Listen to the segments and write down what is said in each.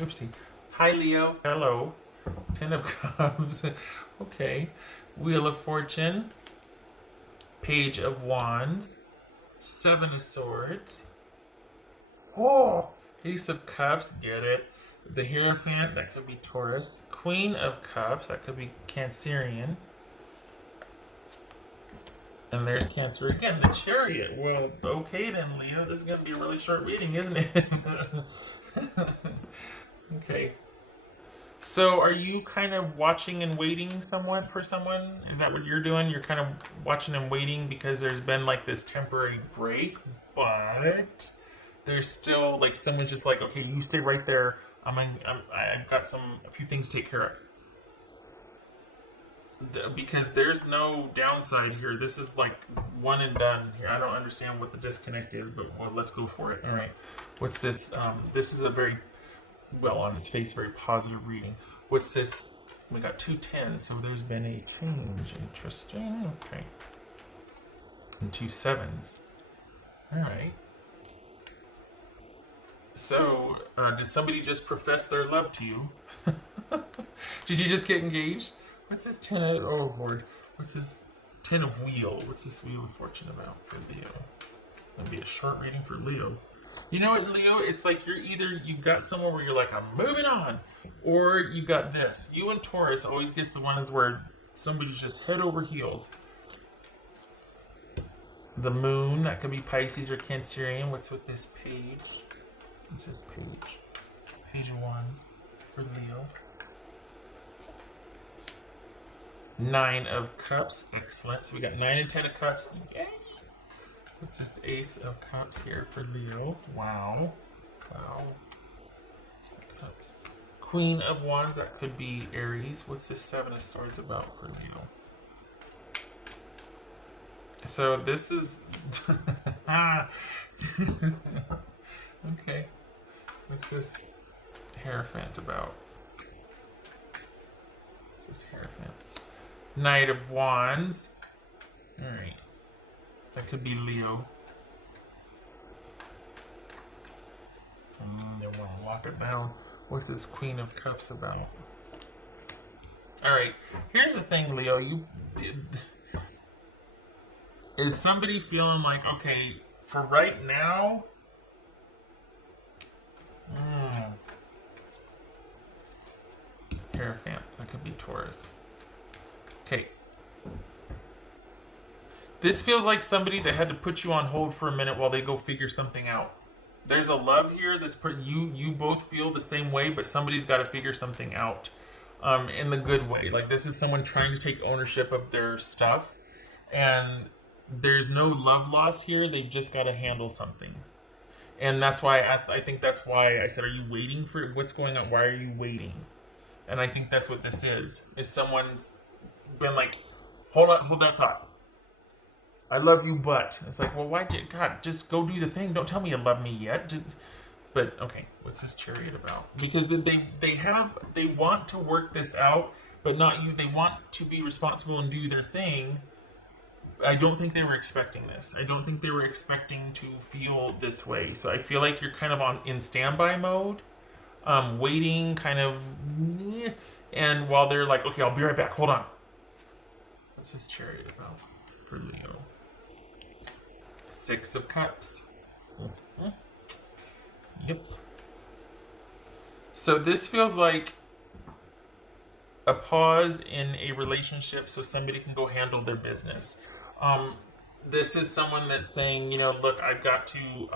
Oopsie. Hi, Leo. Hello. Ten of Cups. Okay. Wheel of Fortune. Page of Wands. Seven of Swords. Oh! Ace of Cups. Get it. The Hierophant. That could be Taurus. Queen of Cups. That could be Cancerian. And there's Cancer again. The Chariot. Well, okay then, Leo. This is going to be a really short reading, isn't it? Okay. So, are you kind of watching and waiting somewhat for someone? Is that what you're doing? You're kind of watching and waiting because there's been like this temporary break, but there's still like someone's just like, okay, you stay right there. I've got a few things to take care of. Because there's no downside here. This is like one and done here. I don't understand what the disconnect is, but well, let's go for it. All right. What's this? This is a very well, on its face, very positive reading. What's this? We got two tens, so there's been a change. Interesting. Okay. And two sevens. All right. So, did somebody just profess their love to you? Did you just get engaged? What's this ten of, oh Lord. What's this ten of wheel? What's this wheel of fortune about for Leo? Gonna be a short reading for Leo. You know what, Leo? It's like you've got somewhere where you're like, I'm moving on. Or you got this. You and Taurus always get the ones where somebody's just head over heels. The moon, that could be Pisces or Cancerian. What's with this page? What's this page? Page of Wands for Leo. Nine of Cups. Excellent. So we got 9 and 10 of Cups. Yay! What's this Ace of Cups here for Leo? Wow. Wow. Cups. Queen of Wands, that could be Aries. What's this Seven of Swords about for Leo? So this is... Okay. What's this Hierophant about? What's this Hierophant? Knight of Wands. Alright. That could be Leo. They want to lock it down. What's this Queen of Cups about? Alright. Here's the thing, Leo. Is somebody feeling like, okay, for right now... Hierophant. That could be Taurus. Okay. This feels like somebody that had to put you on hold for a minute while they go figure something out. There's a love here. You both feel the same way, but somebody's got to figure something out in the good way. Like this is someone trying to take ownership of their stuff, and there's no love lost here. They've just got to handle something, and that's why I think that's why I said, "Are you waiting for what's going on? Why are you waiting?" And I think that's what this is. Is someone's been like, hold that thought. I love you, but it's like, well, why did God just go do the thing? Don't tell me you love me yet. But okay, what's this Chariot about? Because they want to work this out, but not you. They want to be responsible and do their thing. I don't think they were expecting this. I don't think they were expecting to feel this way. So I feel like you're kind of in standby mode, waiting, kind of, and while they're like, okay, I'll be right back. Hold on. What's this Chariot about for Leo? Six of Cups. Yep. So this feels like a pause in a relationship so somebody can go handle their business. This is someone that's saying, look, I've got to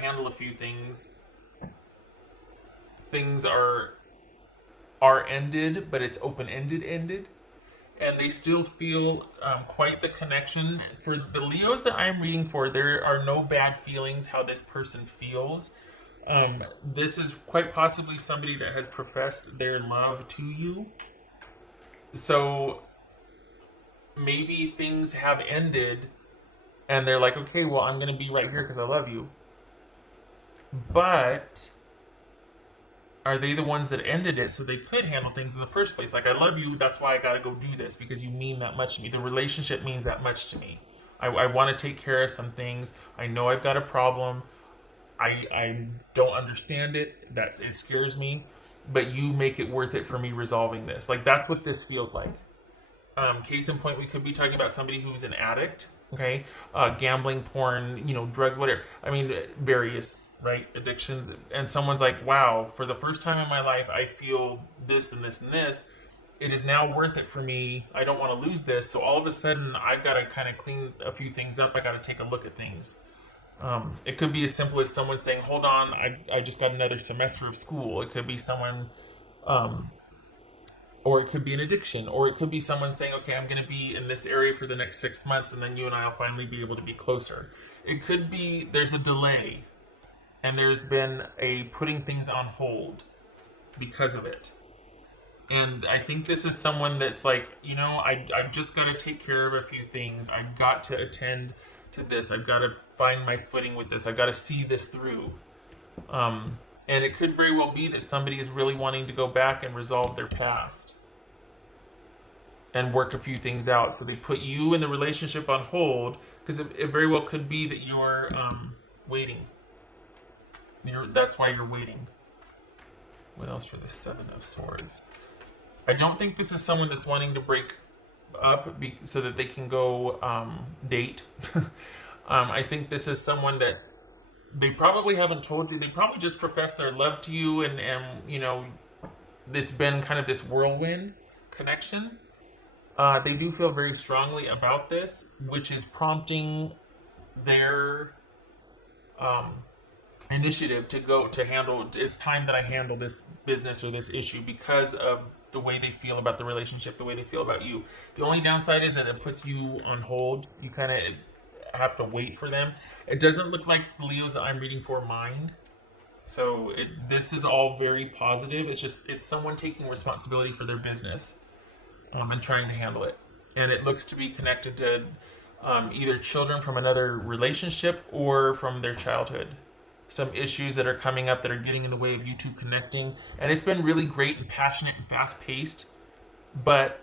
handle a few things. Things are ended, but it's open-ended. And they still feel quite the connection. For the Leos that I'm reading for, there are no bad feelings how this person feels. This is quite possibly somebody that has professed their love to you. So maybe things have ended and they're like, okay, well, I'm going to be right here because I love you. But... are they the ones that ended it so they could handle things in the first place? Like, I love you, that's why I gotta go do this, because you mean that much to me. The relationship means that much to me. I want to take care of some things. I know I've got a problem. I don't understand it. It scares me, but you make it worth it for me resolving this. Like that's what this feels like. Case in point, we could be talking about somebody who's an addict, okay? Gambling, porn, drugs, whatever. I mean, various, right, addictions. And someone's like, wow, for the first time in my life, I feel this and this and this. It is now worth it for me. I don't want to lose this. So all of a sudden, I've got to kind of clean a few things up. I got to take a look at things. It could be as simple as someone saying, hold on, I just got another semester of school. It could be someone... or it could be an addiction, or it could be someone saying, okay, I'm going to be in this area for the next 6 months, and then you and I will finally be able to be closer. It could be there's a delay, and there's been a putting things on hold because of it. And I think this is someone that's like, I've just got to take care of a few things. I've got to attend to this. I've got to find my footing with this. I've got to see this through. And it could very well be that somebody is really wanting to go back and resolve their past and work a few things out. So they put you and the relationship on hold because it very well could be that you're waiting. That's why you're waiting. What else for the Seven of Swords? I don't think this is someone that's wanting to break up so that they can go date. I think this is someone that they probably haven't told you. They probably just profess their love to you, and it's been kind of this whirlwind connection. They do feel very strongly about this, which is prompting their initiative to handle. It's time that I handle this business or this issue because of the way they feel about the relationship, the way they feel about you. The only downside is that it puts you on hold. You kind of have to wait for them. It doesn't look like the Leos that I'm reading for mind. So this is all very positive. It's someone taking responsibility for their business and trying to handle it. And it looks to be connected to either children from another relationship or from their childhood. Some issues that are coming up that are getting in the way of you two connecting. And it's been really great and passionate and fast-paced. But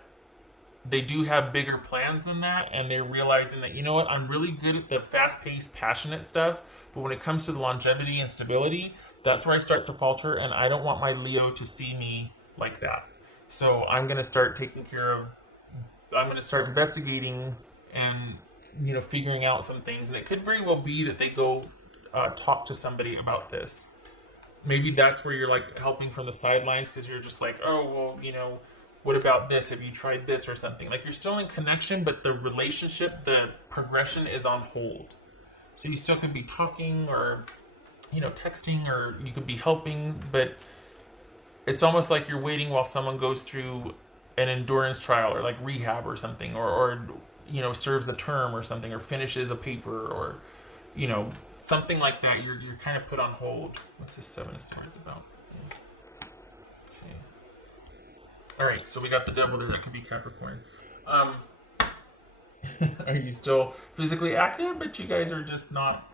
they do have bigger plans than that, and they're realizing that, I'm really good at the fast-paced, passionate stuff, but when it comes to the longevity and stability, that's where I start to falter, and I don't want my Leo to see me like that. So I'm going to start I'm going to start investigating and, figuring out some things, and it could very well be that they go talk to somebody about this. Maybe that's where you're, like, helping from the sidelines, because you're just like, oh, well, what about this? Have you tried this or something? Like, you're still in connection, but the relationship, the progression is on hold. So you still could be talking or, texting, or you could be helping, but it's almost like you're waiting while someone goes through an endurance trial or like rehab or something, or serves a term or something, or finishes a paper, or, something like that. You're kind of put on hold. What's this Seven of Swords about? Okay. All right, so we got the devil there. That could be Capricorn. Are you still physically active, but you guys are just not,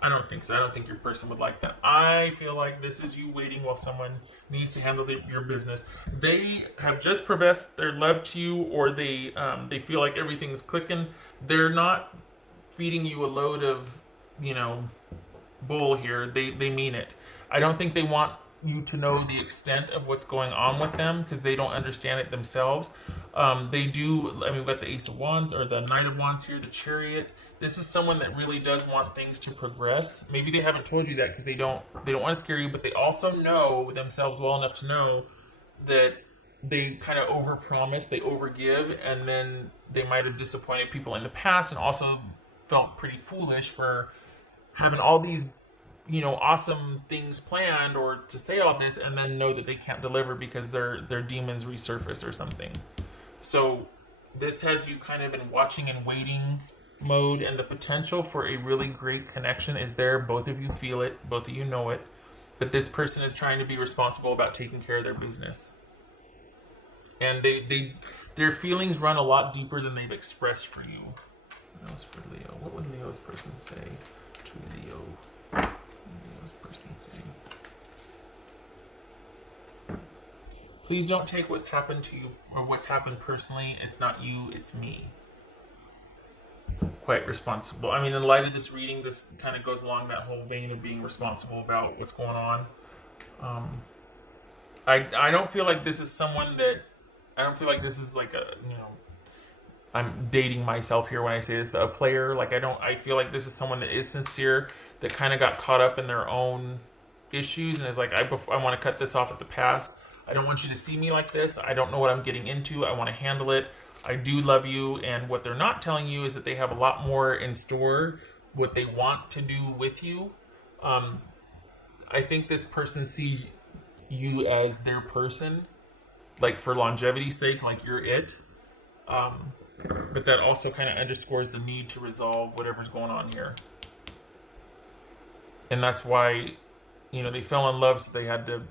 I don't think so. I don't think your person would like that. I feel like this is you waiting while someone needs to handle your business. They have just professed their love to you, or they feel like everything is clicking. They're not feeding you a load of, bull here. They mean it. I don't think they want you to know the extent of what's going on with them because they don't understand it themselves. They do. I mean, we've got the Ace of Wands or the Knight of Wands here, the Chariot. This is someone that really does want things to progress. Maybe they haven't told you that because they don't want to scare you, but they also know themselves well enough to know that they kind of overpromise, they overgive, and then they might have disappointed people in the past and also felt pretty foolish for having all these awesome things planned or to say all this and then know that they can't deliver because their demons resurface or something. So this has you kind of in watching and waiting mode, and the potential for a really great connection is there. Both of you feel it, both of you know it, but this person is trying to be responsible about taking care of their business. And their feelings run a lot deeper than they've expressed for you. What else for Leo? What would Leo's person say to Leo? Leo's person say. Please don't take what's happened to you or what's happened personally. It's not you, it's me. quite responsible. I mean, in light of this reading, this kind of goes along that whole vein of being responsible about what's going on. Um, I don't feel like this is someone that I don't feel like this is like a I'm dating myself here when I say this, but a player. Like I feel like this is someone that is sincere, that kind of got caught up in their own issues and is like, I want to cut this off at the past. I don't want you to see me like this. I don't know what I'm getting into. I want to handle it. I do love you. And what they're not telling you is that they have a lot more in store, what they want to do with you. Um, I think this person sees you as their person, like for longevity's sake, like you're it. Um, but that also kind of underscores the need to resolve whatever's going on here. And that's why, they fell in love, so they had to,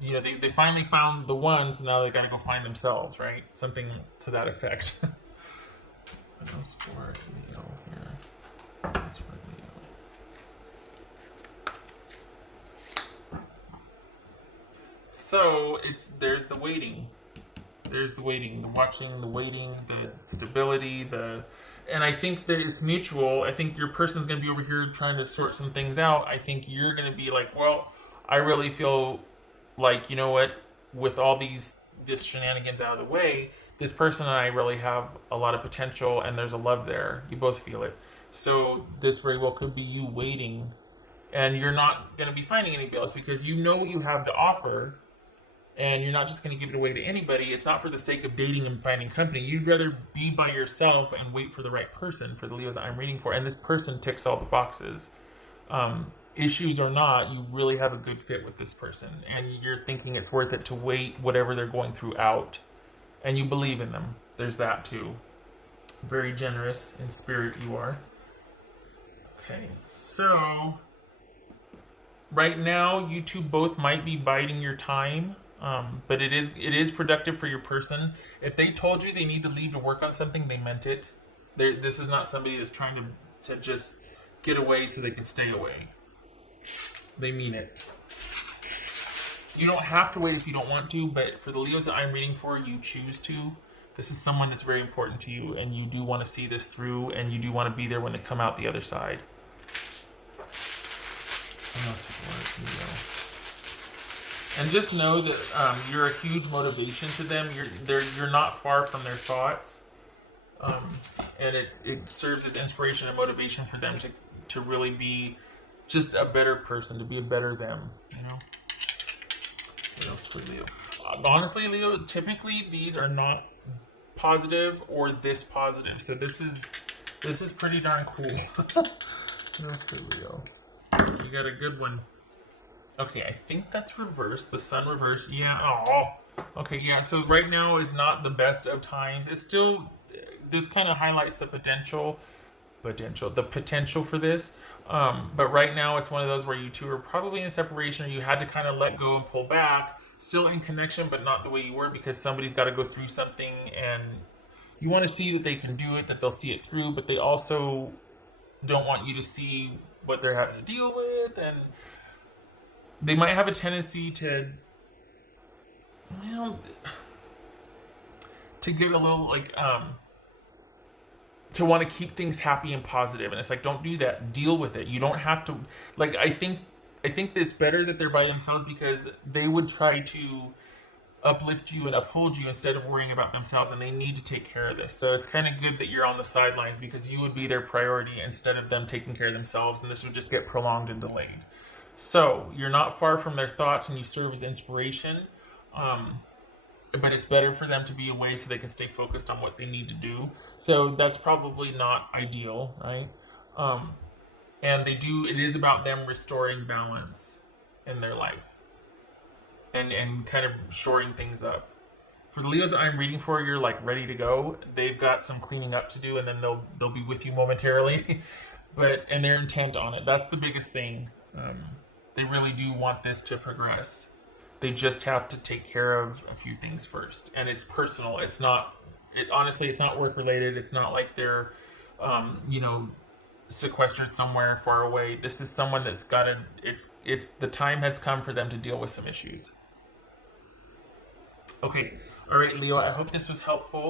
they finally found the one, so now they got to go find themselves, right? Something to that effect. What else for Leo here? What's for Leo? So there's the waiting. There's the waiting, the watching, the waiting, the stability, and I think that it's mutual. I think your person's going to be over here trying to sort some things out. I think you're going to be like, well, I really feel like, you know what, with all this shenanigans out of the way, this person and I really have a lot of potential, and there's a love there. You both feel it. So this very well could be you waiting, and you're not going to be finding anybody else because you know what you have to offer. And you're not just going to give it away to anybody. It's not for the sake of dating and finding company. You'd rather be by yourself and wait for the right person, for the Leos that I'm reading for. And this person ticks all the boxes. Issues or not, you really have a good fit with this person. And you're thinking it's worth it to wait whatever they're going through out. And you believe in them. There's that too. Very generous in spirit you are. Okay, so right now you two both might be biding your time. But it is productive for your person. If they told you they need to leave to work on something, they meant it. This is not somebody that's trying to just get away so they can stay away. They mean it. You don't have to wait if you don't want to, but for the Leos that I'm reading for, you choose to. This is someone that's very important to you, and you do want to see this through, and you do want to be there when they come out the other side. What else for Leo? And just know that you're a huge motivation to them. You're not far from their thoughts, and it serves as inspiration and motivation for them to really be just a better person, to be a better them. What else for Leo? Honestly, Leo, typically these are not positive or this positive, so this is pretty darn cool. What else for Leo? You got a good one. Okay, I think that's reversed. The sun reversed. Yeah. Oh. Okay, yeah. So right now is not the best of times. It's still, this kind of highlights the potential for this. But right now it's one of those where you two are probably in separation, or you had to kind of let go and pull back. Still in connection, but not the way you were, because somebody's got to go through something, and you want to see that they can do it, that they'll see it through, but they also don't want you to see what they're having to deal with, and they might have a tendency to get a little to want to keep things happy and positive, and it's like, don't do that. Deal with it. You don't have to. I think that it's better that they're by themselves, because they would try to uplift you and uphold you instead of worrying about themselves, and they need to take care of this. So it's kind of good that you're on the sidelines, because you would be their priority instead of them taking care of themselves, and this would just get prolonged and delayed. So you're not far from their thoughts, and you serve as inspiration, but it's better for them to be away so they can stay focused on what they need to do. So that's probably not ideal, right? And it is about them restoring balance in their life, and kind of shoring things up. For the Leos that I'm reading for, you're ready to go. They've got some cleaning up to do, and then they'll be with you momentarily. And they're intent on it. That's the biggest thing. They really do want this to progress. They just have to take care of a few things first, and it's personal. Honestly, it's not work related. It's not like they're, sequestered somewhere far away. This is someone that's it's the time has come for them to deal with some issues. Okay, all right, Leo. I hope this was helpful.